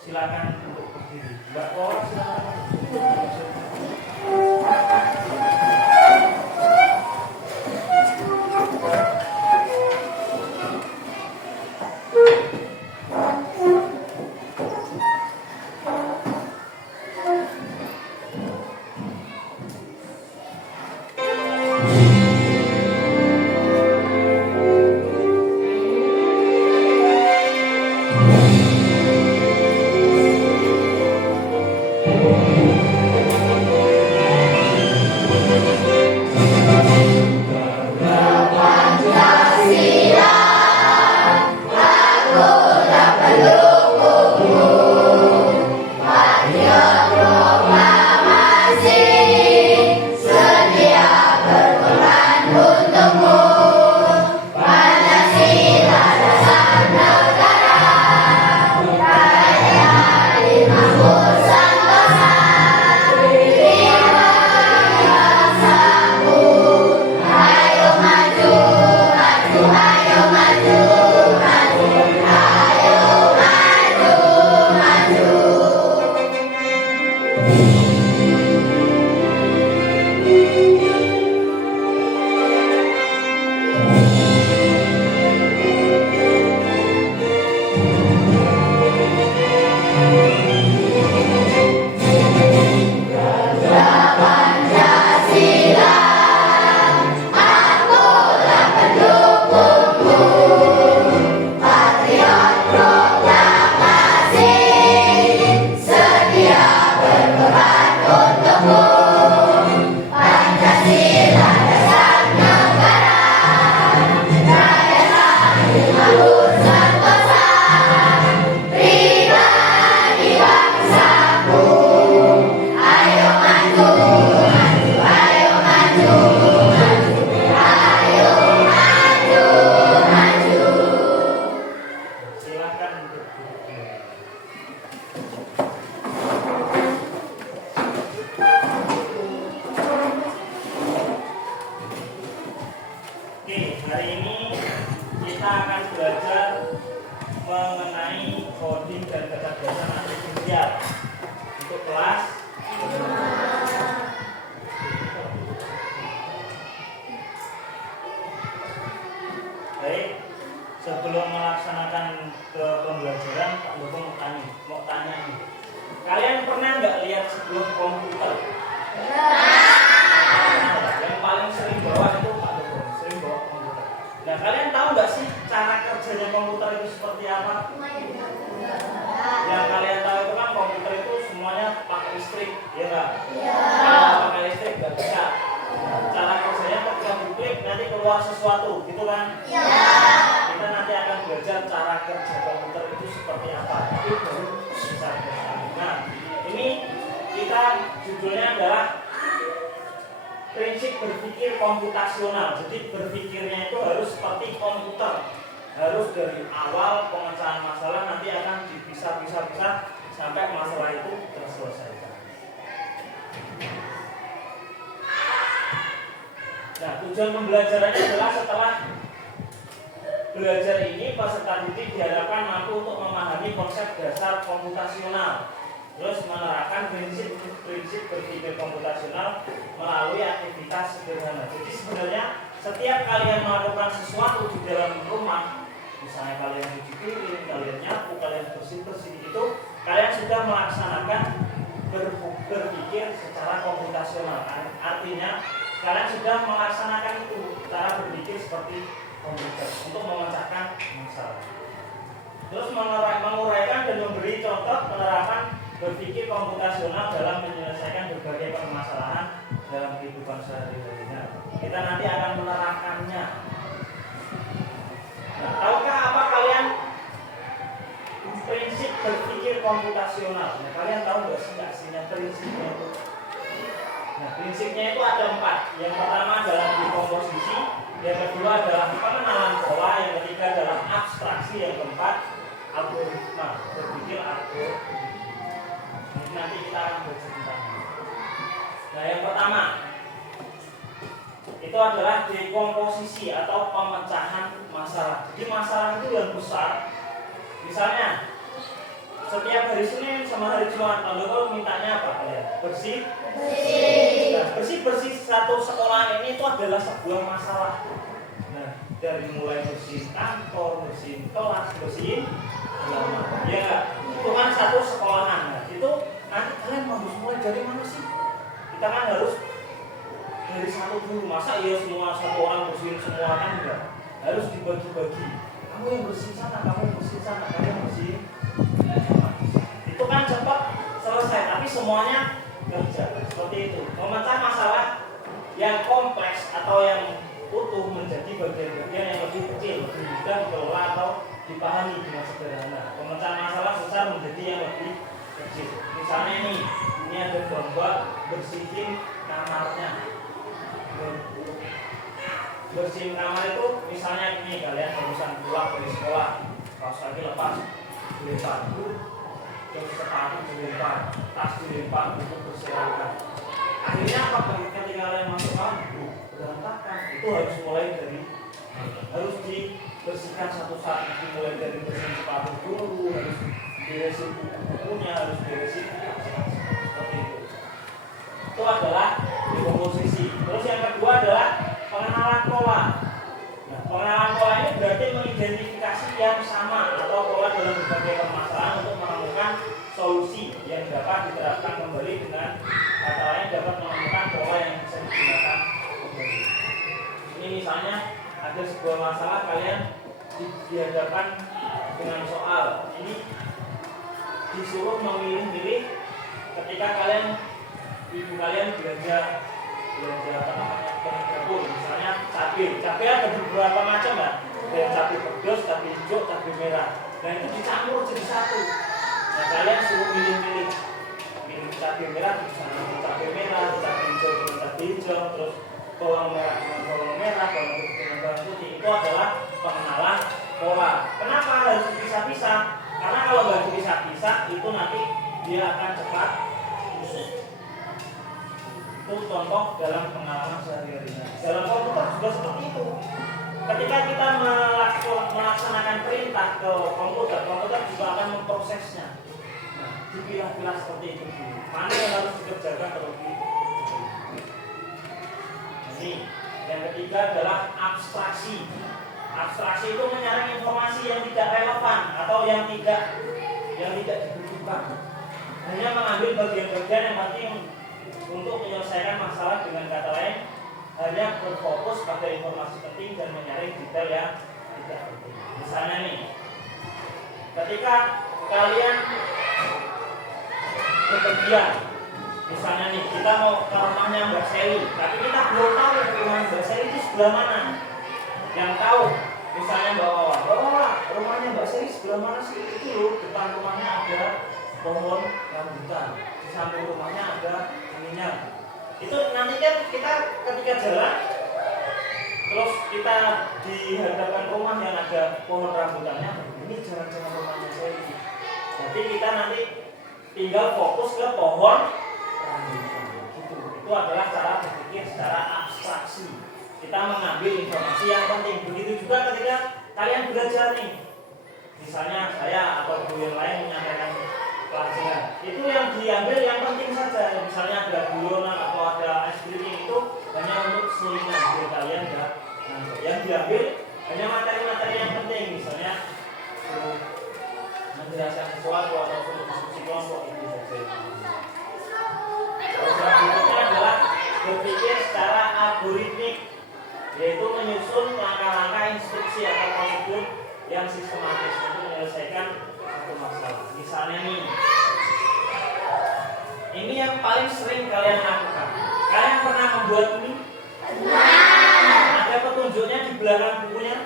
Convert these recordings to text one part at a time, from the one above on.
Silakan untuk berdiri. Mbak Kora silakan. Panjang biasa nanti siap untuk kelas. Baik, sebelum melaksanakan ke pembelajaran, Pak Loko mau tanya nih. Kalian pernah nggak lihat sebuah komputer? Yang paling sering bawa itu Pak Loko, sering bawa komputer. Nah, kalian tahu nggak sih cara kerjanya komputer itu seperti apa? Yang kalian tahu itu kan komputer itu semuanya pakai listrik, ya nggak? Kalau pakai listrik nggak bisa. Cara kerjanya ketika diklik nanti keluar sesuatu, gitu kan? Kita nanti akan belajar cara kerja komputer itu seperti apa. Itu baru bisa. Nah, ini kita judulnya adalah prinsip berpikir komputasional. Jadi berpikirnya itu harus seperti komputer. Harus dari awal pemecahan masalah nanti akan dipisah-pisah sampai masalah itu terselesaikan. Nah, tujuan pembelajarannya adalah setelah belajar ini peserta didik diharapkan mampu untuk memahami konsep dasar komputasional, terus menerapkan prinsip berpikir komputasional melalui aktivitas sederhana. Jadi sebenarnya setiap kalian melakukan sesuatu di dalam rumah, misalnya kalian cuci piring, kalian nyapu, kalian bersih-bersih, itu kalian sudah melaksanakan berpikir secara komputasional. Artinya kalian sudah melaksanakan itu cara berpikir seperti komputer untuk memecahkan masalah. Terus menguraikan dan memberi contoh penerapan berpikir komputasional dalam menyelesaikan berbagai permasalahan dalam kehidupan sehari-hari. Kita nanti akan menerapkannya. Nah, tahukah apa kalian prinsip berpikir komputasional? Nah, kalian tahu nggak sih aslinya prinsipnya itu? Nah, prinsipnya itu ada 4. Yang pertama adalah dekomposisi, yang kedua adalah pengenalan pola, yang ketiga adalah abstraksi, yang keempat algoritma, berpikir algoritma. Nanti kita akan bercerita. Nah, yang pertama itu adalah dekomposisi atau pemecahan masalah. Jadi masalah itu yang besar. Misalnya setiap hari Senin sama hari Jumat, kalau mintanya apa kalian? Bersih. Nah, bersih satu sekolah ini itu adalah sebuah masalah. Nah, dari mulai bersih kantor, bersih kelas, bersih halaman, ya nggak? Itu kan satu sekolahan. Nah, itu nanti kalian harus mulai dari mana sih? Kita kan harus dari satu dulu. Masa ya semua satu orang bersihin semua, kan enggak? Harus dibagi-bagi. Kamu yang bersih sana, kamu yang bersih sana, kamu yang bersih. Itu kan cepat selesai, tapi semuanya kerja seperti itu. Memecah masalah yang kompleks atau yang utuh menjadi bagian-bagian yang lebih kecil, lebih mudah dikelola atau dipahami dengan sederhana. Pemecahan masalah besar menjadi yang lebih kecil. Misalnya ini ada gambar bersihin kamarnya. Bersihin kamar itu misalnya ini, kalian barusan pulang dari sekolah, kaos kaki lepas, dilempar, terus sepatu dilempar, tas dilempar, buku berserakan. Akhirnya apa? Ketika kalian masuk kamar, berantakan. Itu harus mulai dari, harus dibersihkan satu-satu. Mulai dari bersihin sepatu dulu, harus beresin bukunya, harus beresin seperti itu. Itu adalah dekomposisi. Terus yang kedua adalah pengenalan pola. Nah, pengenalan pola ini berarti mengidentifikasi yang sama atau pola dalam berbagai permasalahan untuk menemukan solusi yang dapat diterapkan kembali, dengan kata lain dapat menemukan pola yang bisa digunakan kembali. Ini misalnya ada sebuah masalah, kalian dihadapkan dengan soal ini, disuruh memilih-milih ketika ibu kalian belanja apa namanya, dapur, misalnya cabai ada beberapa macam kan, ada cabai pedas, cabai hijau, cabai merah. Nah, itu dicampur jadi satu. Nah, kalian suruh milih cabai merah dengan cabai merah, cabai hijau dengan cabai hijau, terus bawang merah dengan bawang merah, bawang putih dengan bawang putih. Itu adalah pengenalan pola. Kenapa harus dipisah-pisah? Karena kalau nggak dipisah-pisah, itu nanti dia akan cepat busuk. Itu contoh dalam pengalaman sehari-hari. Dalam komputer juga seperti itu. Ketika kita melaksanakan perintah ke komputer juga akan memprosesnya. dipilah-pilah seperti itu dulu. Mana yang harus dikerjakan terlebih dahulu. Ini yang ketiga adalah abstraksi. Abstraksi itu menyaring informasi yang tidak relevan atau yang tidak dibutuhkan. Hanya mengambil bagian-bagian yang penting untuk menyelesaikan masalah. Dengan kata lain, hanya berfokus pada informasi penting dan menyaring detail yang tidak penting. Misalnya nih, ketika kalian bepergian, misalnya nih kita mau ke rumahnya Mbak Seli, tapi kita belum tahu rumah Mbak Seli itu sebelah mana. Yang tahu, misalnya Mbak Wawa, rumahnya Mbak Seli sebelah mana sih? Itu loh, depan rumahnya ada pohon rambutan, di samping rumahnya ada ininya. Itu nanti kan kita ketika jalan, terus kita di hadapan rumah yang ada pohon rambutannya, ini jangan-jangan rumahnya Seli. Jadi kita nanti tinggal fokus ke pohon rambutan. Gitu. Itu adalah cara berpikir secara abstraksi. Kita mengambil informasi yang penting. Begitu juga ketika kalian belajar nih. Misalnya saya atau guru yang lain menyampaikan pelajaran. Itu yang diambil yang penting saja. Misalnya ada guyonan atau ada ice cream, itu hanya untuk selingan biar kalian enggak ngantuk. Yang diambil hanya materi-materi yang penting. Misalnya suruh menjelaskan sesuatu atau suruh diskusi kelompok, itu saja. Pelajaran berikutnya adalah berpikir secara algoritmik, yaitu menyusun langkah-langkah instruksi atau prosedur yang sistematis untuk menyelesaikan satu masalah. Misalnya nih, ini yang paling sering kalian lakukan. Kalian pernah membuat ini? Ada petunjuknya di belakang bukunya?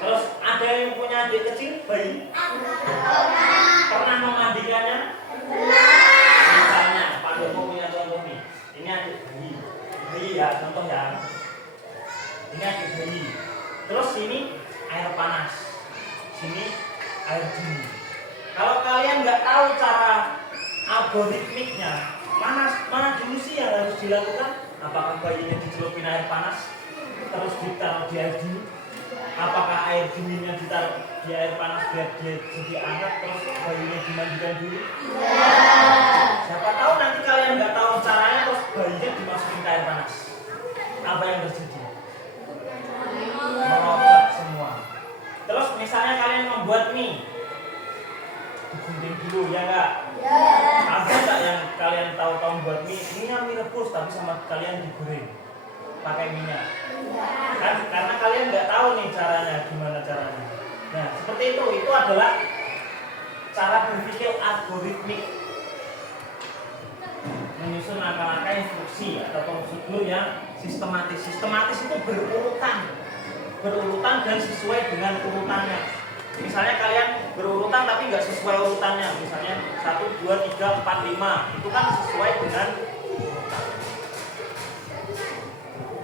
Terus ada yang punya adik kecil, bayi? Pernah memandikannya? Misalnya, Pak Doko punya contoh nih. Ini adik bayi ya, contoh ya. Ini adik bayi. Terus sini air panas, sini air dingin. Kalau kalian nggak tahu cara algoritmiknya, mana dulu sih yang harus dilakukan? Apakah bayinya dicelupin air panas, terus ditaruh di air dingin? Apakah air dinginnya ditaruh di air panas biar dia jadi hangat, terus bayinya dimandikan dulu? Siapa tahu nanti kalian nggak tahu caranya, terus bayinya dimasukin ke air panas. Apa yang terjadi? Meroket semua. Terus misalnya kalian membuat mie, digunting dulu ya enggak? Ada enggak yang kalian tahu-tahu buat mie? Mie rebus tapi sama kalian digoreng pakai minyak. Kan karena kalian nggak tahu nih caranya, gimana caranya. Nah, seperti itu adalah cara berpikir algoritmik. Menyusun langkah-langkah instruksi atau prosedur yang sistematis. Sistematis itu berurutan dan sesuai dengan urutannya. Misalnya kalian berurutan tapi nggak sesuai urutannya. Misalnya 1, 2, 3, 4, 5. Itu kan sesuai dengan urutan.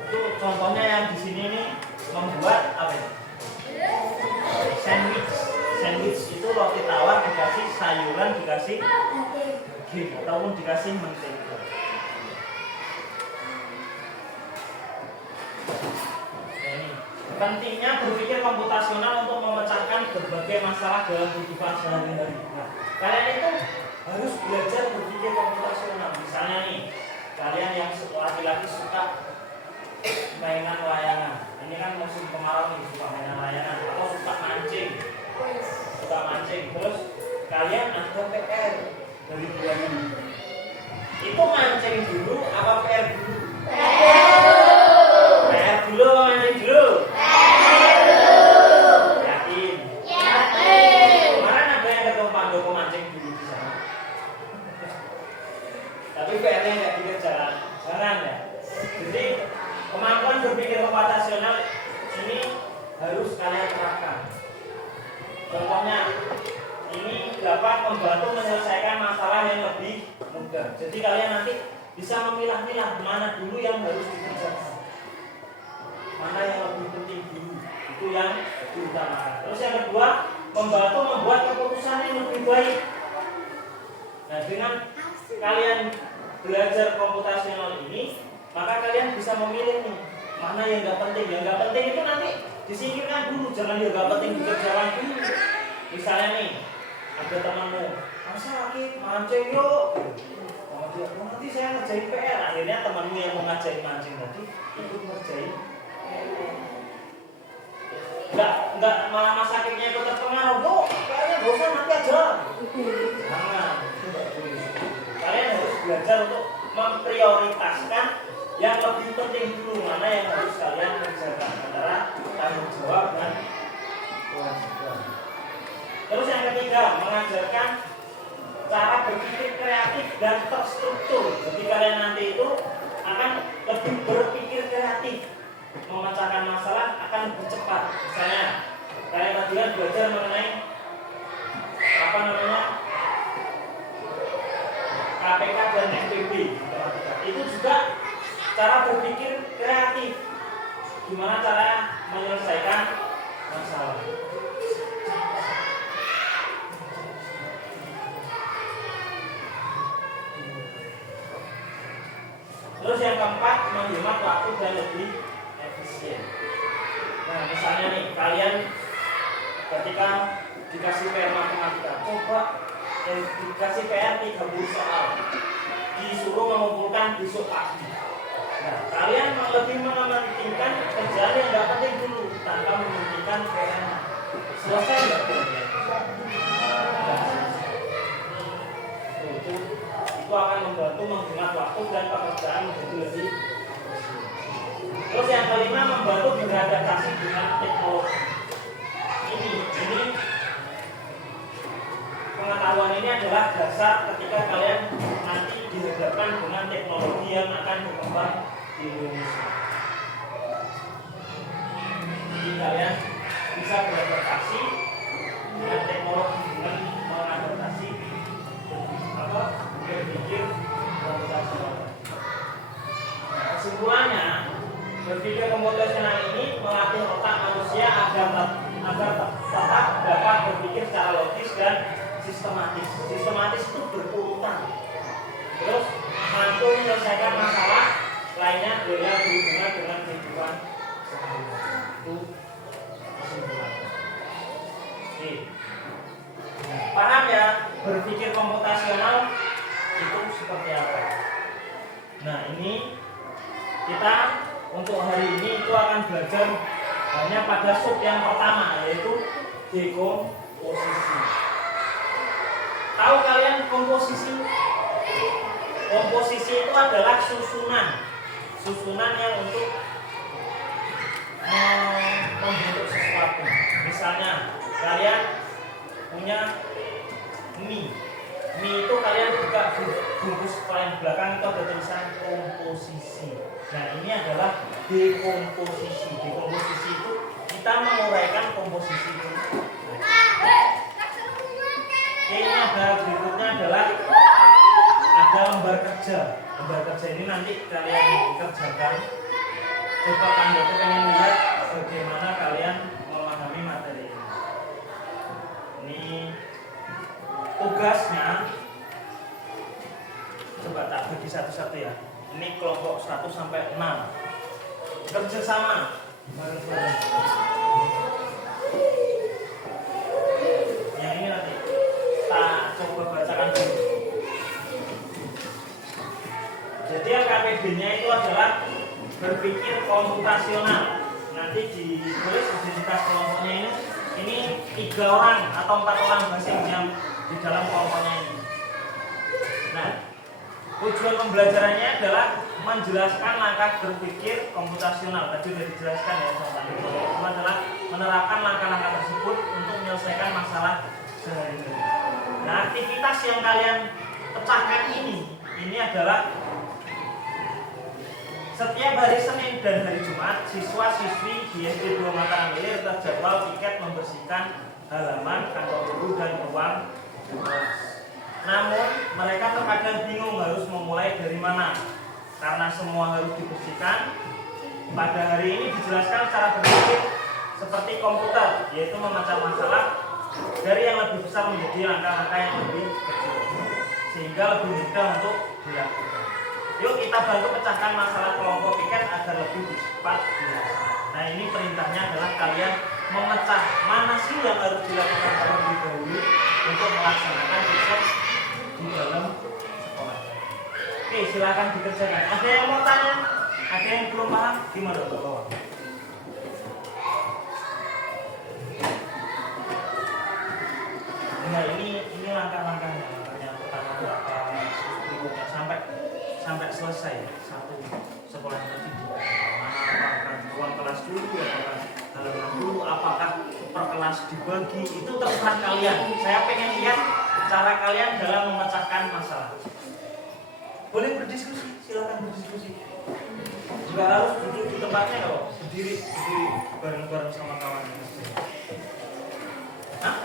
Itu contohnya yang di sini nih, membuat apa ya? Sandwich itu roti tawar dikasih sayuran, dikasih daging ataupun dikasih mentega. Ini pentingnya berpikir komputasional untuk memecahkan berbagai masalah dalam kehidupan sehari-hari. Nah, kalian itu harus belajar berpikir komputasional. Misalnya nih, kalian yang laki-laki suka mainan layangan. Ini kan musim kemarau nih, suka mainan layangan atau suka mancing. Terus kalian ada PR dari bulan ini. Itu mancing dulu apa PR dulu? PR dulu apa mancing dulu? Yakin? Kemarin ada yang ketemu Pak Doko mancing dulu di sana. Tapi PR-nya nggak dikerjakan. Jangan ya. Jadi kemampuan berpikir komputasional ini harus kalian terapkan. Contohnya, ini dapat membantu menyelesaikan masalah yang lebih mudah. Jadi kalian nanti bisa memilah-milah mana dulu yang harus dikerjakan, mana yang lebih penting dulu, itu yang diutamakan. Terus yang kedua, membantu membuat keputusan yang lebih baik. Nah, dengan kalian belajar komputasional ini, maka kalian bisa memilih nih, mana yang nggak penting. Yang nggak penting itu nanti disingkirkan dulu, jangan yang nggak penting dikerjakan dulu. Misalnya nih, Ada temanmu, masa lagi mancing yuk. Nanti saya ngerjain PR. Akhirnya temanmu yang mau ngajain mancing tadi ikut ngerjain. Enggak malah masa akhirnya ikut terpengaruh. Bu, kayaknya bosan nanti aja. Jangan, itu enggak boleh. Kalian harus belajar untuk memprioritaskan yang lebih penting dulu, mana yang harus kalian kerjakan antara tanggung jawab dan kewajiban. Terus yang ketiga, mengajarkan cara berpikir kreatif dan terstruktur. Jadi kalian nanti itu akan lebih berpikir kreatif, memecahkan masalah akan lebih cepat. Misalnya kalian tadi kan belajar mengenai KPK dan FPB, itu juga cara berpikir kreatif, gimana cara menyelesaikan masalah. Terus yang keempat, menghemat waktu dan lebih efisien. Nah, misalnya nih, kalian ketika dikasih PR matematika, dikasih PR 30 soal, disuruh mengumpulkan besok pagi. Nah, kalian lebih mementingkan kerjaan yang nggak penting dulu, tanpa mementingkan PR. Selesai nggak? Itu akan membantu menghemat waktu dan pekerjaan menjadi lebih. Terus yang kelima, membantu beradaptasi dengan teknologi. Ini pengetahuan ini adalah dasar ketika kalian nanti dihadapkan dengan teknologi yang akan berkembang di Indonesia. Jadi kalian bisa beradaptasi dengan teknologi, dengan mengadaptasi berpikir komputasional. Kesimpulannya, berpikir komputasional ini melatih otak manusia agar tetap dapat berpikir secara logis dan sistematis. Sistematis itu berurutan. Terus mampu menyelesaikan masalah lainnya yang berhubungan dengan kehidupan sehari-hari. Itu kesimpulannya. Oke. Paham ya? Berpikir komputasional itu seperti apa? Nah, ini kita untuk hari ini itu akan belajar hanya pada sub yang pertama, yaitu dekomposisi. Tahu kalian komposisi? Komposisi itu adalah susunan yang untuk membentuk sesuatu. Misalnya kalian punya mie itu kalian buka bungkus paling belakang itu ada tulisan komposisi. Nah, ini adalah dekomposisi. Dekomposisi itu kita menguraikan komposisi itu. Ini ada berikutnya adalah ada lembar kerja. Lembar kerja ini nanti kalian kerjakan. Coba Anda tuh pengen lihat bagaimana kalian memahami materi ini. Ini tugasnya. Coba tak bagi satu-satu ya. Ini kelompok 1 sampai 6. Kerja sama. Yang ini nanti tak coba bacakan dulu. Jadi KPB-nya itu adalah berpikir komputasional. Nanti ditulis identitas kelompoknya ini 3 orang atau 4 orang masing yang di dalam kelompoknya ini. Nah, tujuan pembelajarannya adalah menjelaskan langkah berpikir komputasional. Tadi sudah dijelaskan ya soalnya. Itu adalah menerapkan langkah-langkah tersebut untuk menyelesaikan masalah sehari-hari. Nah, aktivitas yang kalian pecahkan ini adalah setiap hari Senin dan hari Jumat, siswa-siswi di SD 2 Mataram Hilir terjadwal piket membersihkan halaman, kantor guru dan ruang kelas. Namun mereka terkadang bingung harus memulai dari mana, karena semua harus dibersihkan. Pada hari ini dijelaskan cara berpikir seperti komputer, yaitu memecah masalah dari yang lebih besar menjadi langkah-langkah yang lebih kecil, sehingga lebih mudah untuk dilakukan. Yuk kita bantu pecahkan masalah kelompok piket agar lebih cepat dilaksanakan. Nah, ini perintahnya adalah kalian memecah mana sih yang harus dilakukan terlebih dahulu, untuk melaksanakan riset di dalam sekolah. Oke, silakan dikerjakan. Ada yang mau tanya? Ada yang belum paham? Gimana Bapak? Nah, ini langkah-langkahnya. Yang pertama itu apa berikutnya sampai selesai satu sekolah itu apakah ruang kelas dulu, apakah halaman dulu, apakah per kelas dibagi, itu terserah kalian. Saya pengen lihat cara kalian dalam memecahkan masalah. Boleh berdiskusi, silakan berdiskusi. Nggak harus duduk di tempatnya kok, berdiri bareng-bareng sama kawan. Hah?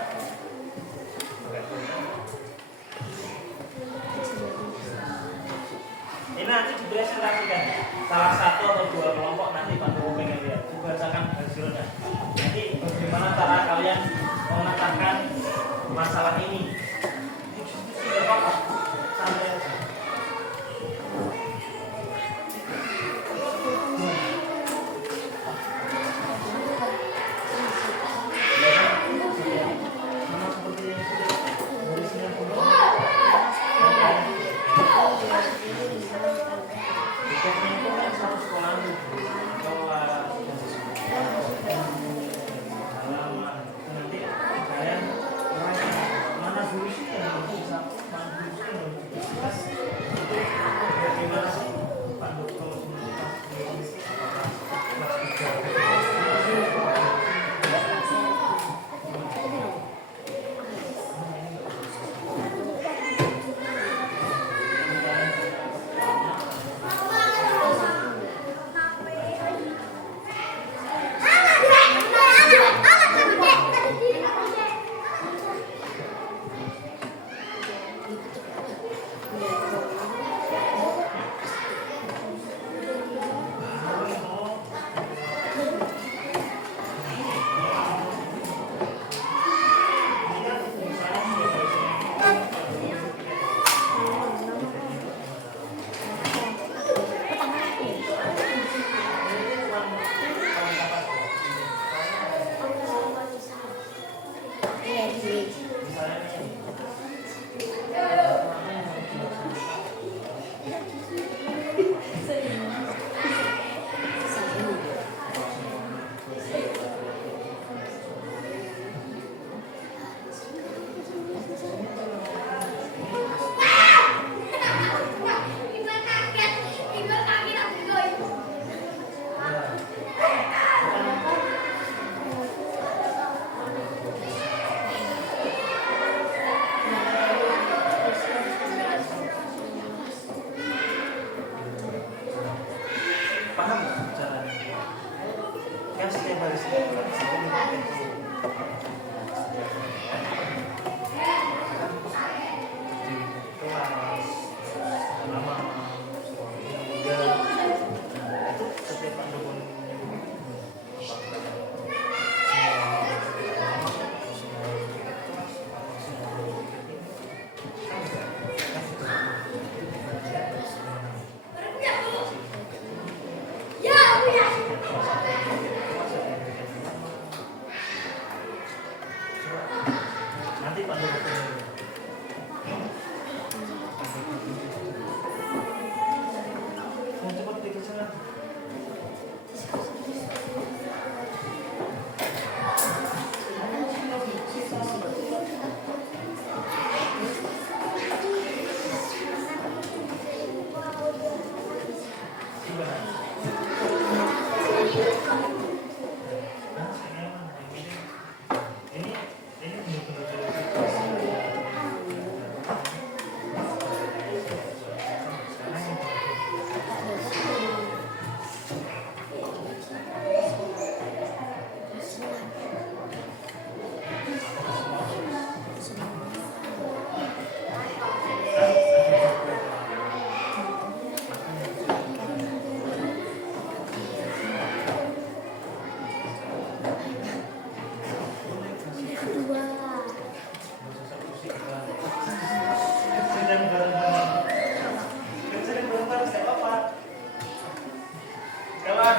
Ini nanti dipresentasikan salah satu atau dua kelompok, nanti Pak Guru pengen lihat dibacakan hasilnya. Nanti bagaimana cara kalian memecahkan masalah ini. Tidak apa-apa, santai aja.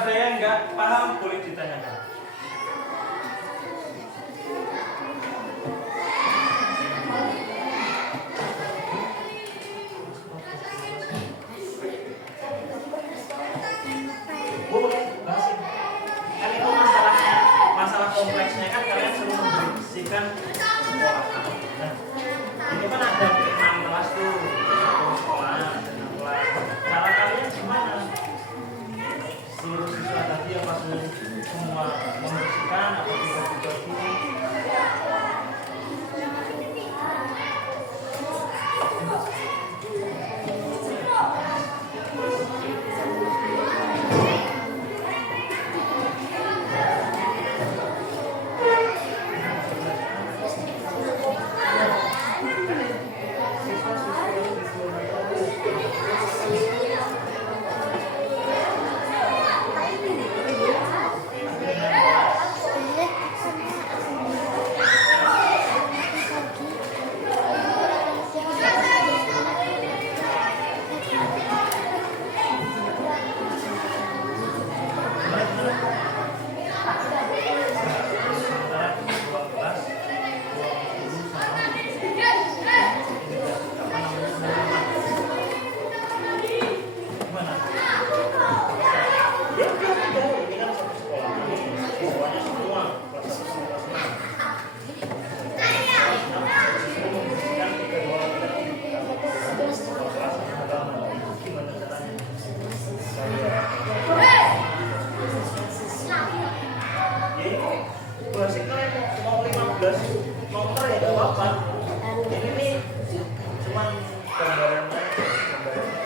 ada yang nggak paham boleh ditanyakan. motor ya gak apa-apa. Jadi ini cuman gambaran aja, gambaran.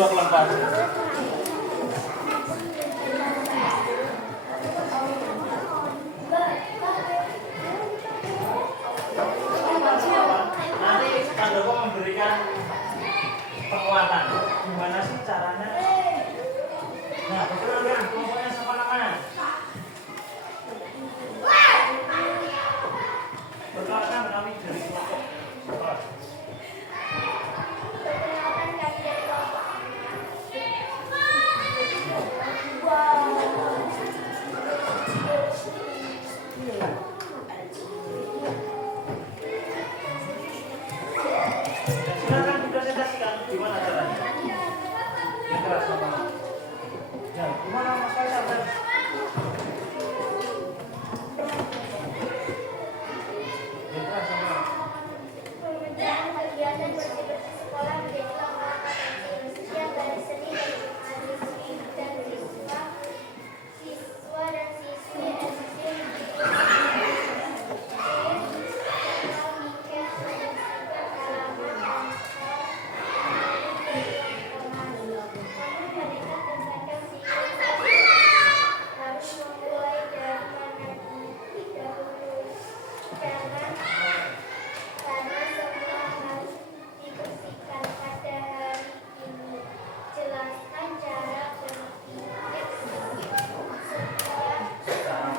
dua kelompok. Nanti Pandoko memberikan penguatan. Gimana sih caranya? Nah, perkenalkan kelompoknya siapa namanya? Perkenalkan kami dari kelompok siapa? Silakan dipresentasikan gimana caranya? Yang keras sama. Ya, gimana Mas Faisal? Yang keras sama. Kegiatan bersih-bersih sekolah menjadi langkah potensi dari seni dari siswi dan siswa dan siswi SSC harus memulai dari mana dahulu karena semua harus dibersihkan pada hari ini. Jelaskan cara berpikir sekolah.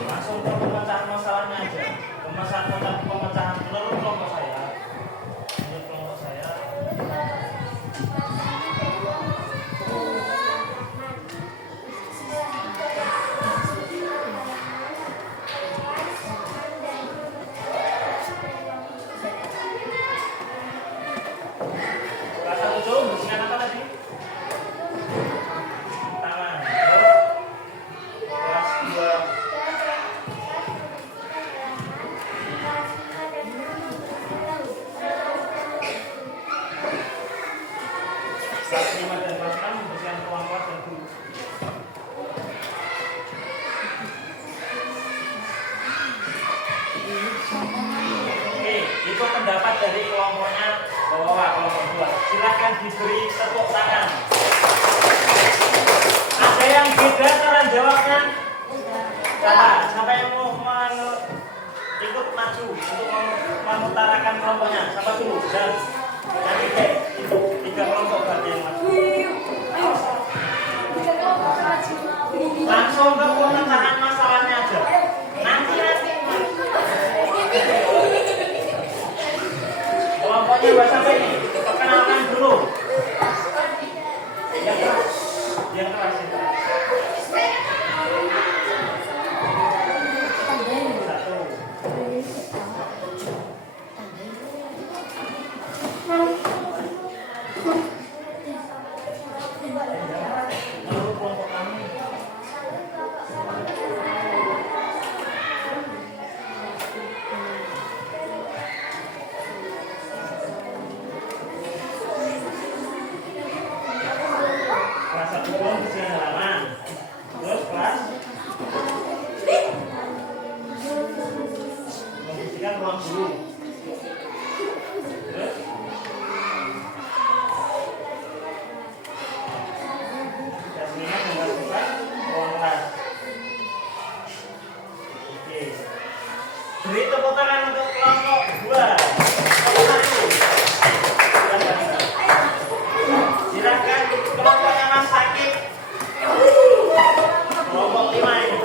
Langsung ke pemecahan masalahnya aja. Pemecahan menurut kelompok saya. Menurut kelompok saya. Kelas 1 itu bersihkan apa tadi? Tangan. Terus kelas 2 kelas 5 dan kelas 6 membersihkan ruang kelas dan guru. Oke, itu pendapat dari kelompoknya bawah kelompok 2. Silahkan diberi tepuk tangan. Ada yang beda cara jawabnya? Siapa yang mau ikut maju untuk mengutarakan kelompoknya? Siapa dulu? Dan itu 3 kelompok berarti yang maju. Langsung ke pemecahan masalahnya aja. Nanti. Kelompoknya bahasa apa ini? Perkenalkan dulu. Yang keras. Yang keras. Satu. Menurut kelompok kami. Kelas 1 belum bersihkan halaman. Terus kelas membersihkan ruang guru. Terus kelas 5 membersihkan ruang kelas. Oke. Beri tepuk tangan untuk kelompok 2. Silakan kelompoknya Mas Sakit. Kelompok 5 ini.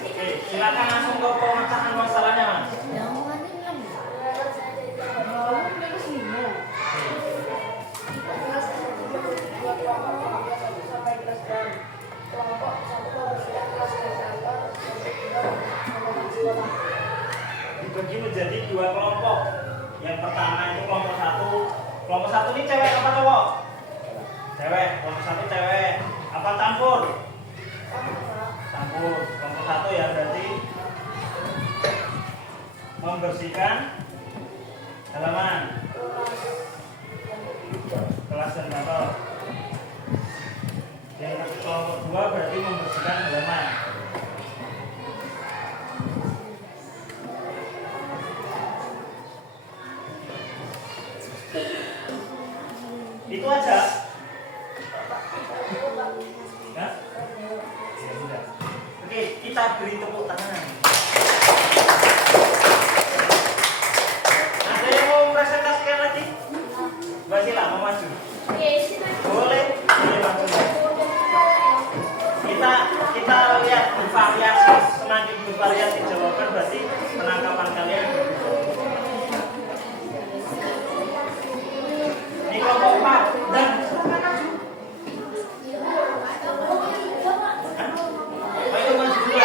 Oke, silakan langsung ke pemecahan masalahnya, Mas. Dibagi menjadi 2 kelompok. Yang pertama itu kelompok 1. Kelompok 1 ini cewek apa cowok? Cewek. Kelompok 1 cewek. Apa campur? Campur. Kelompok 1 ya berarti membersihkan halaman, kelas dan kantor. Yang kelompok 2 berarti membersihkan halaman. Itu aja. Ya? Ya sudah. Oke, kita beri tepuk tangan. Ada yang mau presentasikan lagi? Mbak Sila mau maju? Boleh, boleh maju. Kita lihat bervariasi, semakin bervariasi jawaban berarti penangkapan kalian. Ini kelompok 4 dan silakan maju. Ayo maju dulu.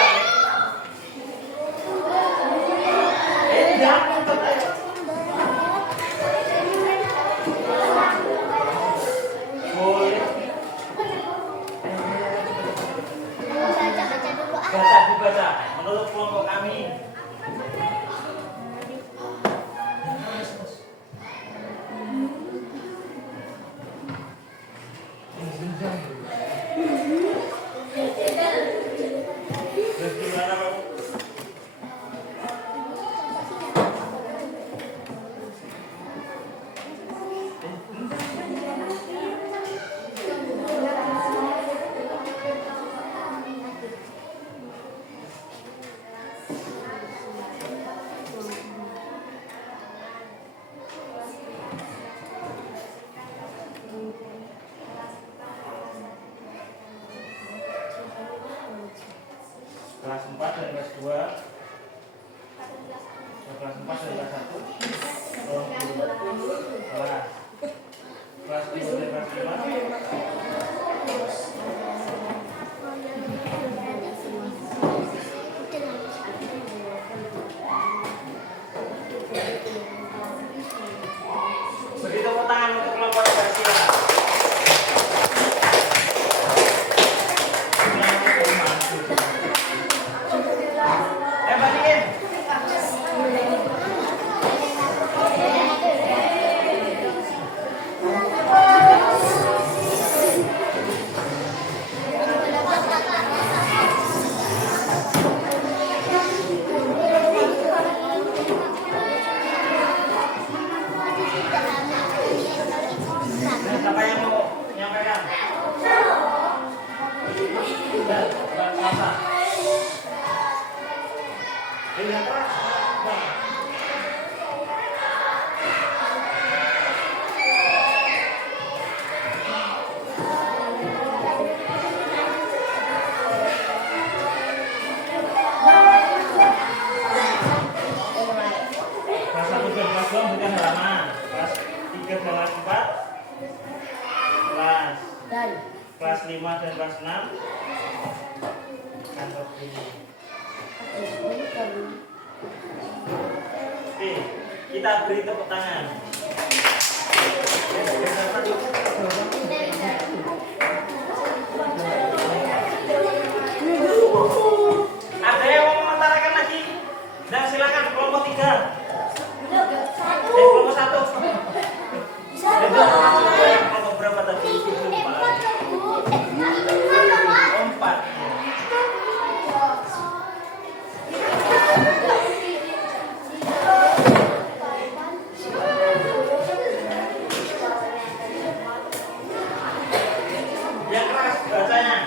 Jangan ikut aja. Boleh. Baca dibaca menurut kelompok kami. Terus gimana Pak? Kelas 4 dan kelas 2. Kelas 4 dan kelas 1. Kelas 2 dan kelas 5. Beri tepuk tangan untuk kelompok Garcia. Balikin. Siapa yang mau menyampaikan? Mbak Salsa. Yang keras. Kelas 1 dan kelas 2 bukan halaman. Kelas 3 dan kelas 4. Kelas 5 dan kelas 6. Kantor ini. Oke, kita beri tepuk tangan. Ada yang mau mengutarakan lagi? Dan silakan kelompok 3. Kelompok 1. Kelompok berapa tadi? 4. Yang keras bacanya.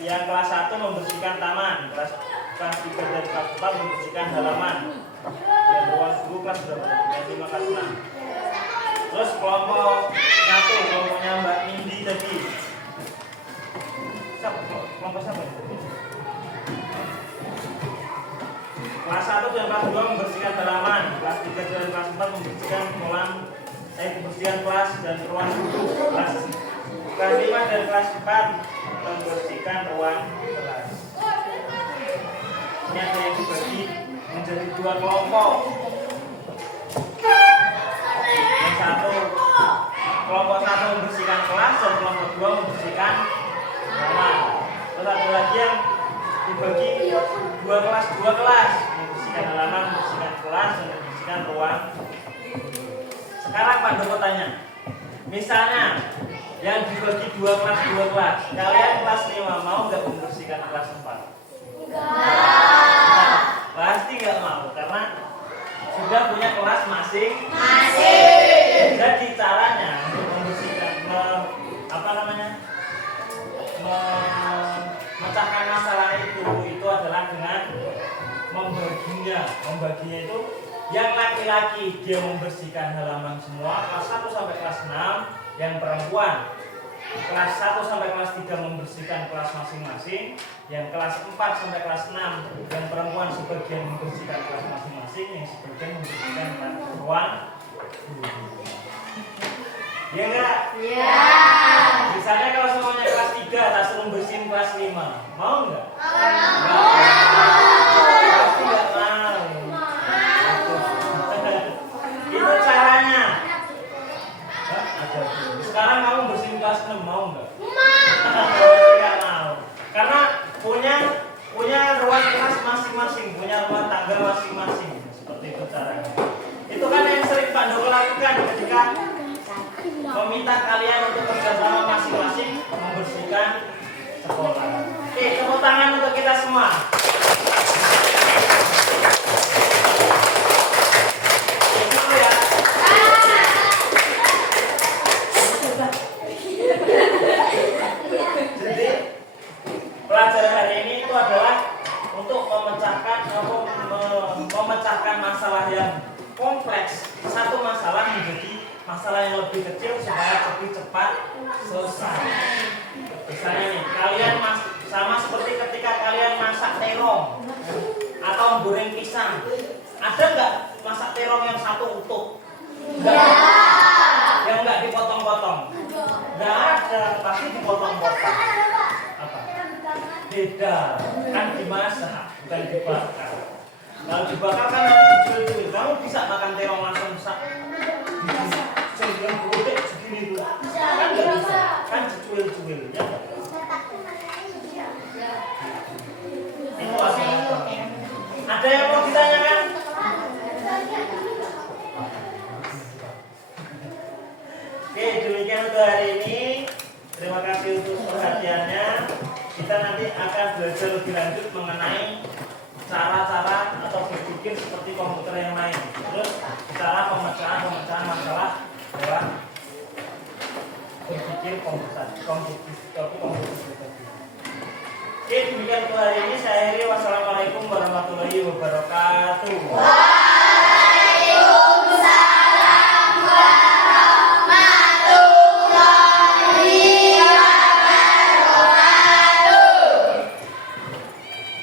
yang kelas 1 membersihkan taman, kelas 3 dan kelas 4 membersihkan halaman. Dan ruang guru kelas berapa? Kelas 5 kelas 6. Terus kelompok 1 kelompoknya Mbak Nindi tadi. Kelompok siapa itu? Kelas 1 dan kelas 2 membersihkan halaman, kelas 3 dan kelas 4 membersihkan membersihkan kelas dan ruang guru. Kelas 5 dan kelas 4 membersihkan ruang kelas. Ini ada yang dibagi menjadi 2 kelompok. Yang satu kelompok 1 membersihkan kelas dan kelompok 2 membersihkan halaman. Terus ada lagi yang dibagi 2 kelas, membersihkan halaman, membersihkan kelas dan membersihkan ruang. Sekarang Pak Doko tanya, misalnya yang dibagi 2 kelas, kalian kelas 5 mau nggak membersihkan kelas 4? Enggak. Pasti nggak mau karena sudah punya kelas masing-masing. Jadi caranya untuk membersihkan, memecahkan masalah itu adalah dengan membaginya itu yang laki-laki dia membersihkan halaman semua kelas 1 sampai kelas 6, yang perempuan kelas 1 sampai kelas 3 membersihkan kelas masing-masing, yang kelas 4 sampai kelas 6 yang perempuan sebagian membersihkan kelas masing-masing, yang sebagian membersihkan ruang. Iya enggak? Iya. Misalnya kalau semuanya kelas 3 tak suruh bersihin kelas 5, mau enggak? Enggak. Pasti enggak mau. Itu caranya. Sekarang kamu bersihin kelas 6, mau enggak? Pasti enggak mau. Karena punya ruang kelas masing-masing, punya ruang tangga masing-masing. Seperti itu caranya. Itu kan yang sering Pak Doko lakukan ketika meminta kalian untuk bersama masing-masing membersihkan sekolah. Oke, tepuk tangan untuk kita semua. Itu ya. Jadi pelajaran hari ini itu adalah untuk memecahkan masalah yang kompleks, satu masalah menjadi masalah yang lebih kecil supaya lebih cepat selesai. Misalnya nih, kalian sama seperti ketika kalian masak terong atau goreng pisang. Ada nggak masak terong yang satu utuh? Enggak. Yang nggak dipotong-potong? Nggak ada, pasti dipotong-potong. Apa? Beda, kan dimasak, bukan dibakar. Kalau dibakar kan nanti dicuil-cuil. Kamu bisa makan terong langsung segini dulu. Kan nggak bisa, kan dicuil-cuil ya. Itu ada yang mau ditanyakan? Oke, demikian untuk hari ini. Terima kasih untuk perhatiannya. Kita nanti akan belajar lebih lanjut mengenai cara-cara atau berpikir seperti komputer yang lain. Terus cara pemecahan masalah lewat berpikir komputer. Oke, demikian untuk hari ini. Saya akhiri. Wassalamualaikum warahmatullahi wabarakatuh.